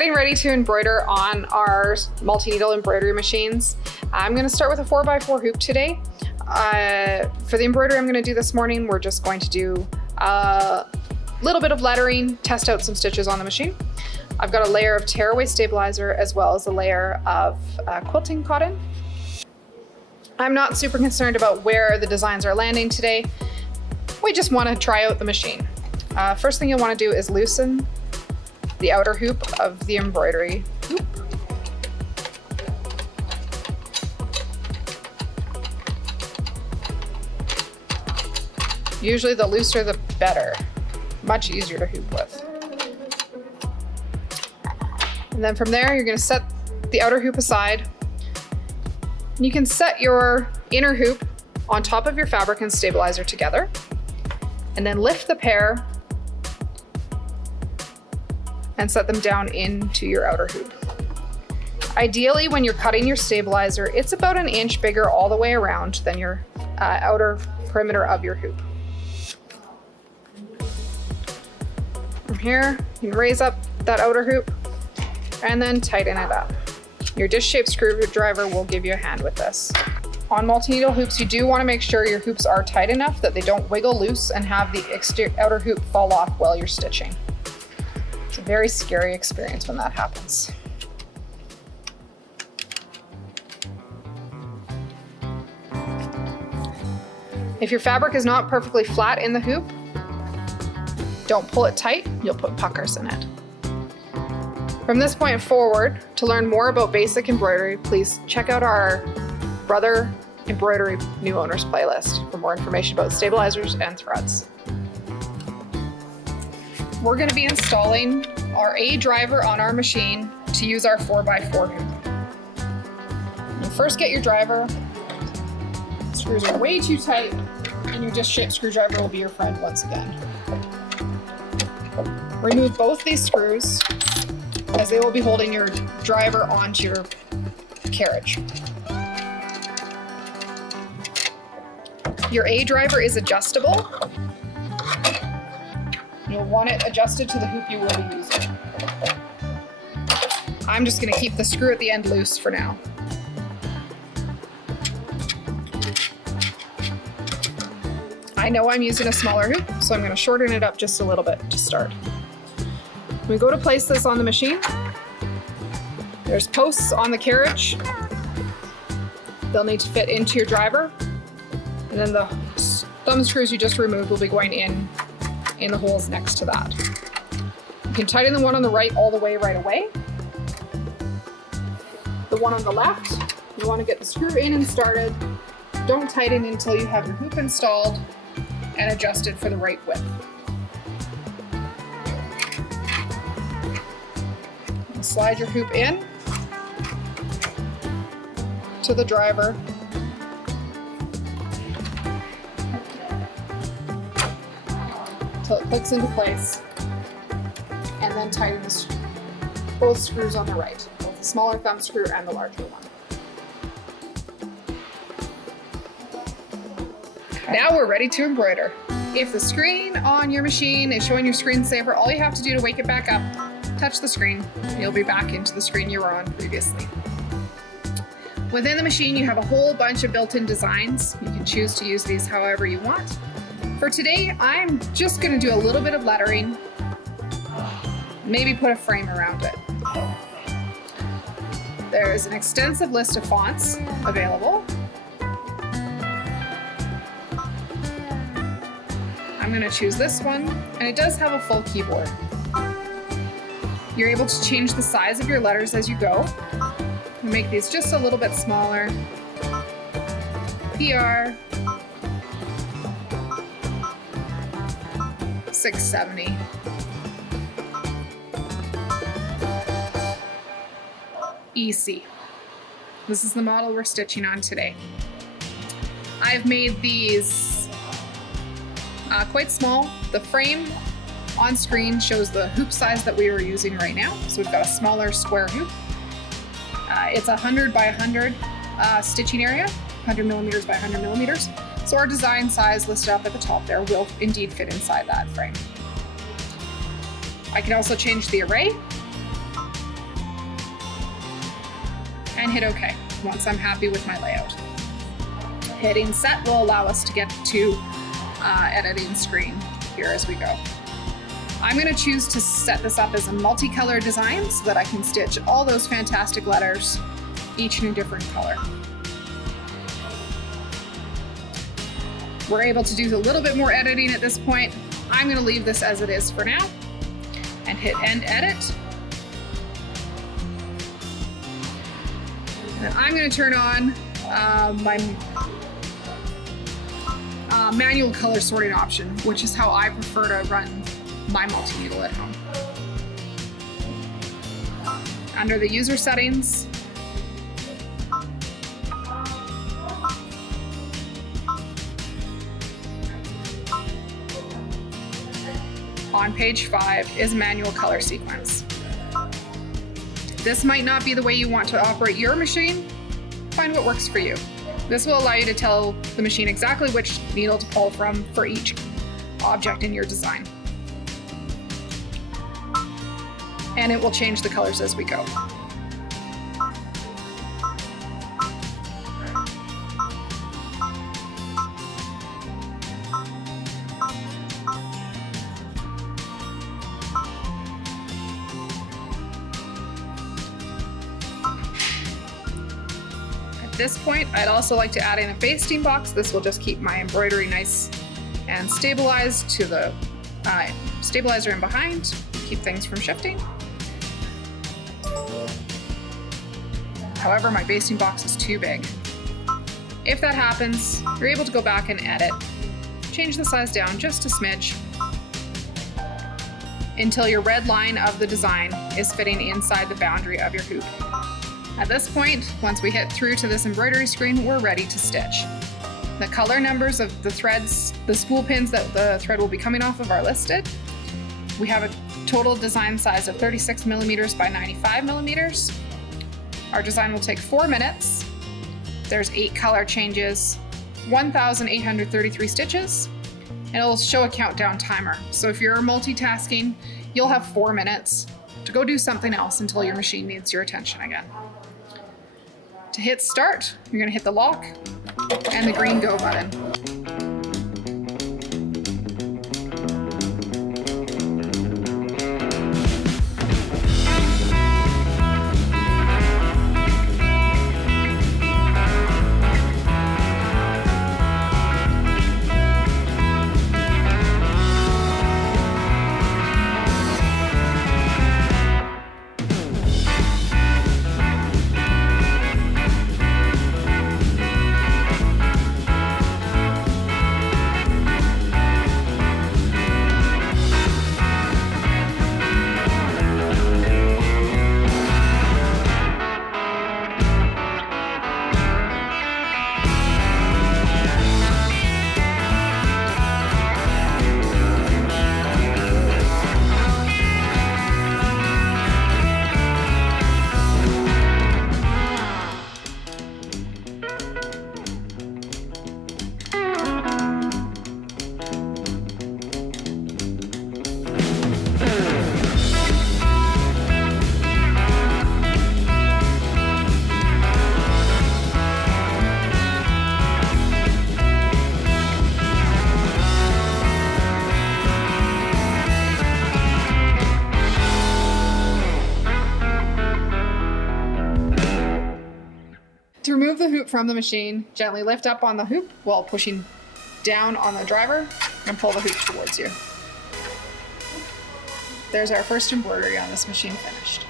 getting ready to embroider on our multi-needle embroidery machines. I'm going to start with a 4x4 hoop today. For the embroidery I'm going to do this morning, we're just going to do a little bit of lettering, test out some stitches on the machine. I've got a layer of tearaway stabilizer as well as a layer of quilting cotton. I'm not super concerned about where the designs are landing today. We just want to try out the machine. First thing you'll want to do is loosen the outer hoop of the embroidery hoop. Usually the looser the better. Much easier to hoop with. And then from there, you're going to set the outer hoop aside. And you can set your inner hoop on top of your fabric and stabilizer together, and then lift the pair and set them down into your outer hoop. Ideally, when you're cutting your stabilizer, it's about an inch bigger all the way around than your outer perimeter of your hoop. From here, you can raise up that outer hoop and then tighten it up. Your disc-shaped screwdriver will give you a hand with this. On multi-needle hoops, you do want to make sure your hoops are tight enough that they don't wiggle loose and have the outer hoop fall off while you're stitching. It's a very scary experience when that happens. If your fabric is not perfectly flat in the hoop, don't pull it tight, you'll put puckers in it. From this point forward, to learn more about basic embroidery, please check out our Brother Embroidery New Owners playlist for more information about stabilizers and threads. We're going to be installing our A driver on our machine to use our 4x4 hoop. You first get your driver. Screws are way too tight, and your disc-shaped screwdriver will be your friend once again. Remove both these screws, as they will be holding your driver onto your carriage. Your A driver is adjustable. You'll want it adjusted to the hoop you will be using. I'm just going to keep the screw at the end loose for now. I know I'm using a smaller hoop, so I'm going to shorten it up just a little bit to start. When we go to place this on the machine, there's posts on the carriage. They'll need to fit into your driver, and then the thumb screws you just removed will be going in the holes next to that. You can tighten the one on the right all the way right away. The one on the left, you want to get the screw in and started. Don't tighten until you have your hoop installed and adjusted for the right width. And slide your hoop in to the driver. Until it clicks into place, and then tighten both screws on the right, both the smaller thumb screw and the larger one. Now we're ready to embroider. If the screen on your machine is showing your screensaver, all you have to do to wake it back up, touch the screen. You'll be back into the screen you were on previously. Within the machine, you have a whole bunch of built-in designs. You can choose to use these however you want. For today, I'm just going to do a little bit of lettering, maybe put a frame around it. There's an extensive list of fonts available. I'm going to choose this one, and it does have a full keyboard. You're able to change the size of your letters as you go. Make these just a little bit smaller. PR670. EC. This is the model we're stitching on today. I've made these quite small. The frame on screen shows the hoop size that we were using right now. So we've got a smaller square hoop. It's 100 by 100 stitching area, 100 millimeters by 100 millimeters. So our design size listed up at the top there will indeed fit inside that frame. I can also change the array. and hit OK once I'm happy with my layout. Hitting set will allow us to get to editing screen here as we go. I'm going to choose to set this up as a multicolor design so that I can stitch all those fantastic letters, each in a different color. We're able to do a little bit more editing at this point. I'm going to leave this as it is for now and hit End Edit. And then I'm going to turn on my manual color sorting option, which is how I prefer to run my multi-needle at home. Under the user settings, on page 5 is manual color sequence. This might not be the way you want to operate your machine. Find what works for you. This will allow you to tell the machine exactly which needle to pull from for each object in your design. And it will change the colors as we go. At this point, I'd also like to add in a basting box. This will just keep my embroidery nice and stabilized to the stabilizer in behind, keep things from shifting. However, my basting box is too big. If that happens, you're able to go back and edit. Change the size down just a smidge until your red line of the design is fitting inside the boundary of your hoop. At this point, once we hit through to this embroidery screen, we're ready to stitch. The color numbers of the threads, the spool pins that the thread will be coming off of are listed. We have a total design size of 36 millimeters by 95 millimeters. Our design will take 4 minutes. There's 8 color changes, 1,833 stitches, and it'll show a countdown timer. So if you're multitasking, you'll have 4 minutes to go do something else until your machine needs your attention again. To hit start, you're gonna hit the lock and the green go button. To remove the hoop from the machine, gently lift up on the hoop while pushing down on the driver and pull the hoop towards you. There's our first embroidery on this machine finished.